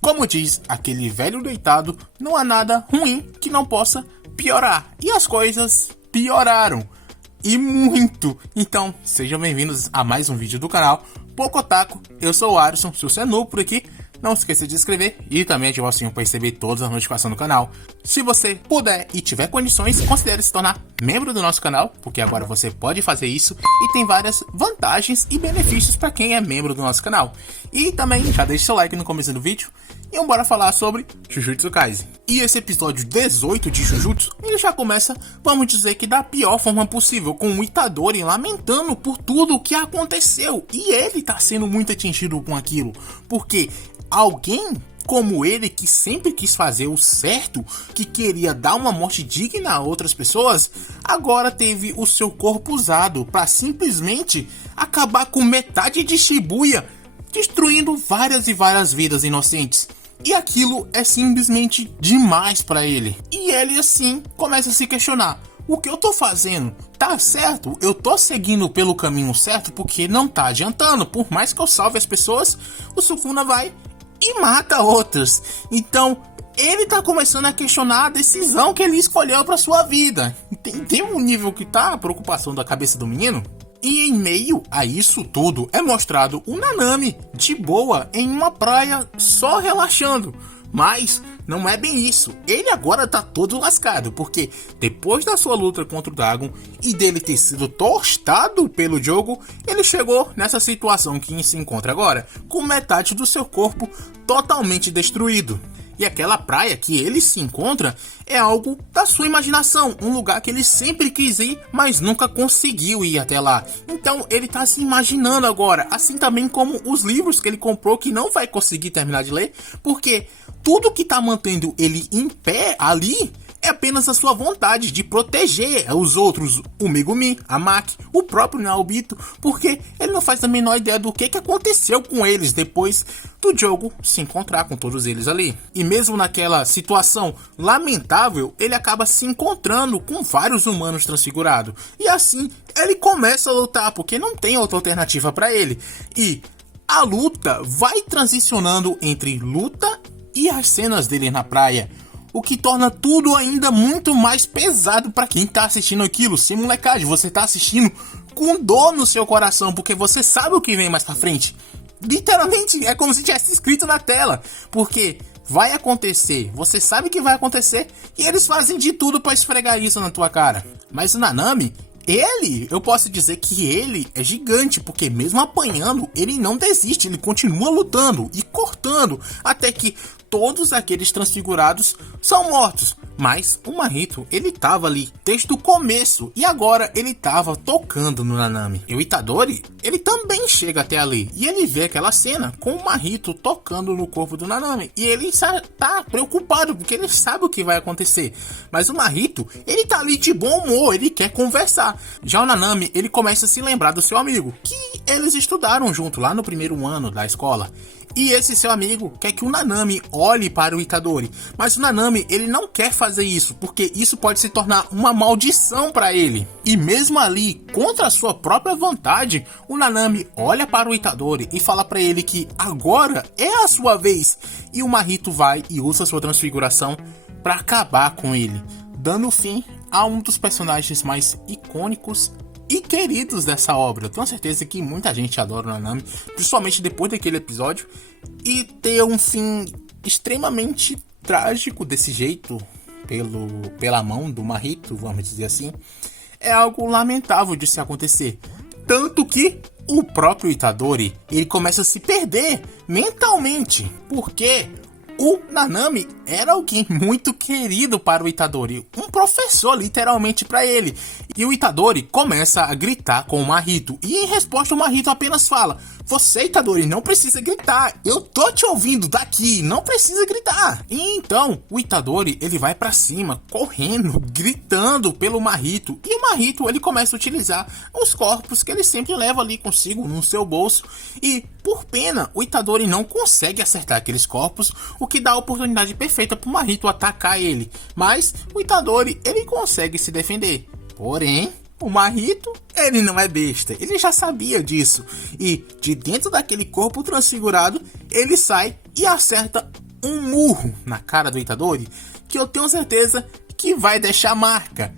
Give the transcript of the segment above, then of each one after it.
Como diz aquele velho deitado, não há nada ruim que não possa piorar. E as coisas pioraram. E muito. Então, sejam bem-vindos a mais um vídeo do canal Pocotaku. Eu sou o Alisson, se você é novo por aqui, não se esqueça de se inscrever e também ativar o sininho para receber todas as notificações do canal. Se você puder e tiver condições, considere se tornar membro do nosso canal, porque agora você pode fazer isso e tem várias vantagens e benefícios para quem é membro do nosso canal. E também já deixe seu like no começo do vídeo e bora falar sobre Jujutsu Kaisen. E esse episódio 18 de Jujutsu, ele já começa, vamos dizer que da pior forma possível, com o Itadori lamentando por tudo o que aconteceu. E ele tá sendo muito atingido com aquilo, porque alguém como ele, que sempre quis fazer o certo, que queria dar uma morte digna a outras pessoas, agora teve o seu corpo usado para simplesmente acabar com metade de Shibuya, destruindo várias e várias vidas inocentes. E aquilo é simplesmente demais para ele. E ele assim começa a se questionar: o que eu tô fazendo? Tá certo? Eu tô seguindo pelo caminho certo? Porque não tá adiantando. Por mais que eu salve as pessoas, o Sukuna vai e mata outras. Então ele tá começando a questionar a decisão que ele escolheu para sua vida. Entendeu o nível que tá a preocupação da cabeça do menino? E em meio a isso tudo é mostrado o Nanami de boa em uma praia só relaxando. Mas não é bem isso. Ele agora tá todo lascado, porque depois da sua luta contra o Dagon e dele ter sido tostado pelo Jogo, ele chegou nessa situação que se encontra agora, com metade do seu corpo totalmente destruído. E aquela praia que ele se encontra é algo da sua imaginação, um lugar que ele sempre quis ir, mas nunca conseguiu ir até lá. Então ele tá se imaginando agora, assim também como os livros que ele comprou que não vai conseguir terminar de ler, porque tudo que tá mantendo ele em pé ali é apenas a sua vontade de proteger os outros, o Megumi, a Maki, o próprio Naobito, porque ele não faz a menor ideia do que aconteceu com eles depois do jogo se encontrar com todos eles ali. E mesmo naquela situação lamentável, ele acaba se encontrando com vários humanos transfigurados. E assim, ele começa a lutar, porque não tem outra alternativa para ele. E a luta vai transicionando entre luta e as cenas dele na praia, o que torna tudo ainda muito mais pesado para quem tá assistindo aquilo. Sem molecagem, você tá assistindo com dor no seu coração, porque você sabe o que vem mais pra frente. Literalmente, é como se tivesse escrito na tela, porque vai acontecer, você sabe que vai acontecer, e eles fazem de tudo para esfregar isso na tua cara. Mas o Nanami, eu posso dizer que ele é gigante, porque mesmo apanhando, ele não desiste, ele continua lutando e cortando, até que todos aqueles transfigurados são mortos. Mas o Mahito, ele tava ali desde o começo, e agora ele tava tocando no Nanami. E o Itadori, ele também chega até ali, e ele vê aquela cena com o Mahito tocando no corpo do Nanami, e ele tá preocupado, porque ele sabe o que vai acontecer. Mas o Mahito, ele tá ali de bom humor, ele quer conversar. Já o Nanami, ele começa a se lembrar do seu amigo, que eles estudaram junto lá no primeiro ano da escola. E esse seu amigo quer que o Nanami olhe para o Itadori, mas o Nanami, ele não quer fazer isso, porque isso pode se tornar uma maldição para ele. E mesmo ali, contra a sua própria vontade, o Nanami olha para o Itadori e fala para ele que agora é a sua vez. E o Mahito vai e usa sua transfiguração para acabar com ele, dando fim a um dos personagens mais icônicos e queridos dessa obra. Eu tenho certeza que muita gente adora o Nanami, principalmente depois daquele episódio, e ter um fim extremamente trágico desse jeito, pela mão do Mahito, vamos dizer assim, é algo lamentável de se acontecer. Tanto que o próprio Itadori, ele começa a se perder mentalmente, porque o Nanami era alguém muito querido para o Itadori, um professor literalmente para ele. E o Itadori começa a gritar com o Mahito, e em resposta o Mahito apenas fala: você, Itadori, não precisa gritar, eu tô te ouvindo daqui, não precisa gritar. E então o Itadori, ele vai para cima, correndo, gritando pelo Mahito, e o Mahito, ele começa a utilizar os corpos que ele sempre leva ali consigo no seu bolso, e por pena o Itadori não consegue acertar aqueles corpos, o que dá a oportunidade perfeita para o Mahito atacar ele. Mas o Itadori, ele consegue se defender. Porém, o Mahito, ele não é besta, ele já sabia disso. E de dentro daquele corpo transfigurado, ele sai e acerta um murro na cara do Itadori que eu tenho certeza que vai deixar marca.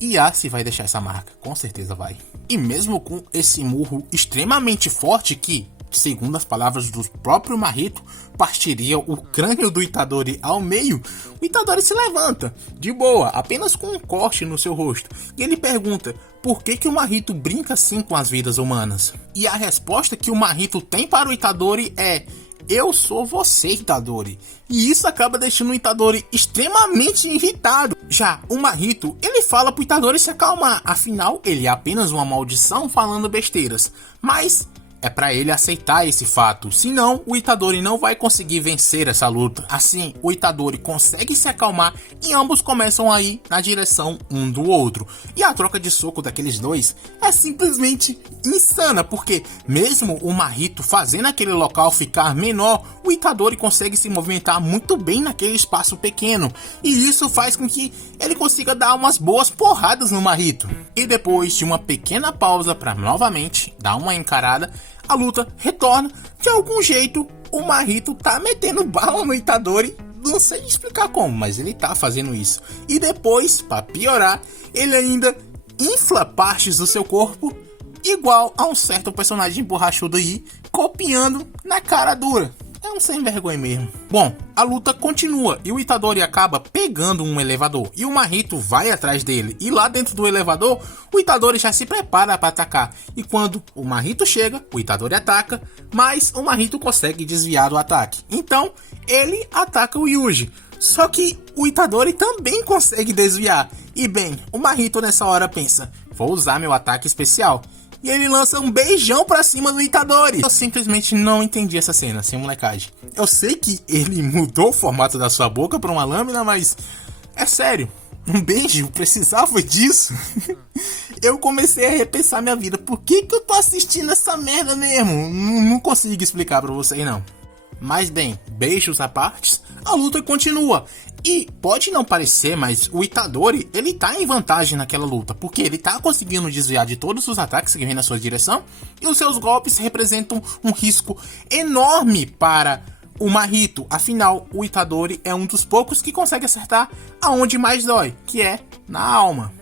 E se vai deixar essa marca, com certeza vai. E mesmo com esse murro extremamente forte que, segundo as palavras do próprio Mahito, partiria o crânio do Itadori ao meio, o Itadori se levanta, de boa, apenas com um corte no seu rosto. E ele pergunta por que o Mahito brinca assim com as vidas humanas. E a resposta que o Mahito tem para o Itadori é: eu sou você, Itadori. E isso acaba deixando o Itadori extremamente irritado. Já o Mahito, ele fala pro Itadori se acalmar, afinal ele é apenas uma maldição falando besteiras. Mas é pra ele aceitar esse fato, senão o Itadori não vai conseguir vencer essa luta. Assim, o Itadori consegue se acalmar e ambos começam a ir na direção um do outro. E a troca de soco daqueles dois é simplesmente insana, porque mesmo o Mahito fazendo aquele local ficar menor, o Itadori consegue se movimentar muito bem naquele espaço pequeno. E isso faz com que ele consiga dar umas boas porradas no Mahito. E depois de uma pequena pausa para novamente dar uma encarada, a luta retorna. De algum jeito, o Mahito tá metendo bala no Itadori. Não sei explicar como, mas ele tá fazendo isso. E depois, para piorar, ele ainda infla partes do seu corpo igual a um certo personagem borrachudo aí, copiando na cara dura. É um sem vergonha mesmo. Bom, a luta continua e o Itadori acaba pegando um elevador e o Mahito vai atrás dele. E lá dentro do elevador, o Itadori já se prepara para atacar. E quando o Mahito chega, o Itadori ataca, mas o Mahito consegue desviar do ataque. Então, ele ataca o Yuji. Só que o Itadori também consegue desviar. E bem, o Mahito nessa hora pensa: vou usar meu ataque especial. E ele lança um beijão pra cima do Itadori. Eu simplesmente não entendi essa cena, sem molecagem. Eu sei que ele mudou o formato da sua boca pra uma lâmina, mas é sério, um beijo precisava disso? Eu comecei a repensar minha vida. Por que eu tô assistindo essa merda mesmo? Não consigo explicar pra vocês não. Mas bem, beijos à parte, a luta continua. E pode não parecer, mas o Itadori, ele tá em vantagem naquela luta, porque ele tá conseguindo desviar de todos os ataques que vêm na sua direção, e os seus golpes representam um risco enorme para o Mahito. Afinal, o Itadori é um dos poucos que consegue acertar aonde mais dói, que é na alma.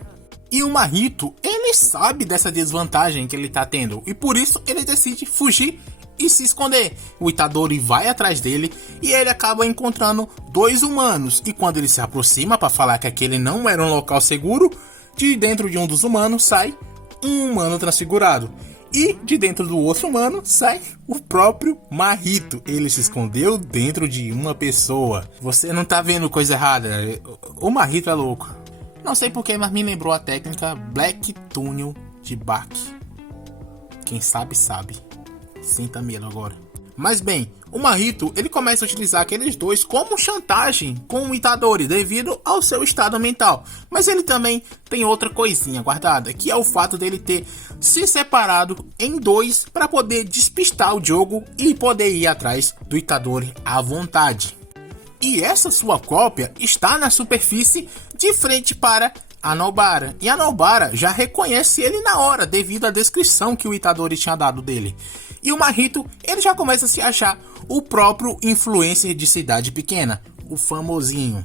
E o Mahito, ele sabe dessa desvantagem que ele tá tendo, e por isso ele decide fugir e se esconder. O Itadori vai atrás dele e ele acaba encontrando dois humanos. E quando ele se aproxima para falar que aquele não era um local seguro, de dentro de um dos humanos sai um humano transfigurado. E de dentro do outro humano sai o próprio Mahito. Ele se escondeu dentro de uma pessoa. Você não tá vendo coisa errada. O Mahito é louco. Não sei porquê, mas me lembrou a técnica Black Tunnel de Bach. Quem sabe, sabe. Sinta medo agora. Mas bem, o Mahito, ele começa a utilizar aqueles dois como chantagem com o Itadori devido ao seu estado mental. Mas ele também tem outra coisinha guardada, que é o fato dele ter se separado em dois para poder despistar o jogo e poder ir atrás do Itadori à vontade. E essa sua cópia está na superfície de frente para a Nobara. E a Nobara já reconhece ele na hora, devido à descrição que o Itadori tinha dado dele. E o Mahito, ele já começa a se achar o próprio influencer de cidade pequena, o famosinho.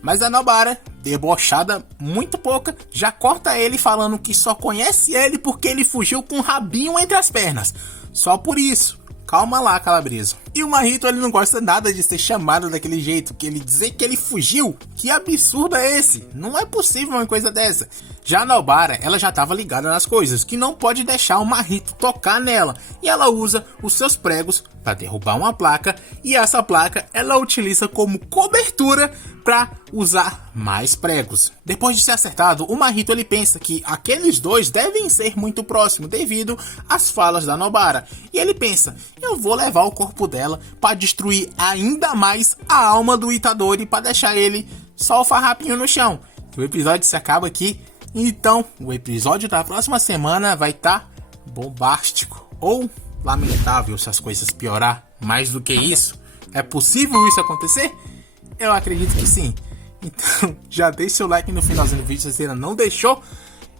Mas a Nobara, debochada muito pouca, já corta ele falando que só conhece ele porque ele fugiu com o rabinho entre as pernas. Só por isso. Calma lá, Calabresa. E o Mahito, ele não gosta nada de ser chamado daquele jeito, que ele dizer que ele fugiu. Que absurdo é esse? Não é possível uma coisa dessa. Já a Nobara, ela já estava ligada nas coisas, que não pode deixar o Mahito tocar nela. E ela usa os seus pregos para derrubar uma placa, e essa placa ela utiliza como cobertura para usar mais pregos. Depois de ser acertado, o Mahito ele pensa que aqueles dois devem ser muito próximos devido às falas da Nobara. E ele pensa: eu vou levar o corpo dela para destruir ainda mais a alma do Itadori, para deixar ele só o farrapinho no chão. O episódio se acaba aqui. Então, o episódio da próxima semana vai estar bombástico ou lamentável se as coisas piorar mais do que isso. É possível isso acontecer? Eu acredito que sim. Então, já deixe seu like no finalzinho do vídeo se você ainda não deixou.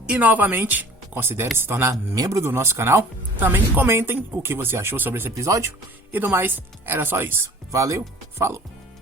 E novamente, considere se tornar membro do nosso canal. Também comentem o que você achou sobre esse episódio. E do mais, era só isso. Valeu, falou!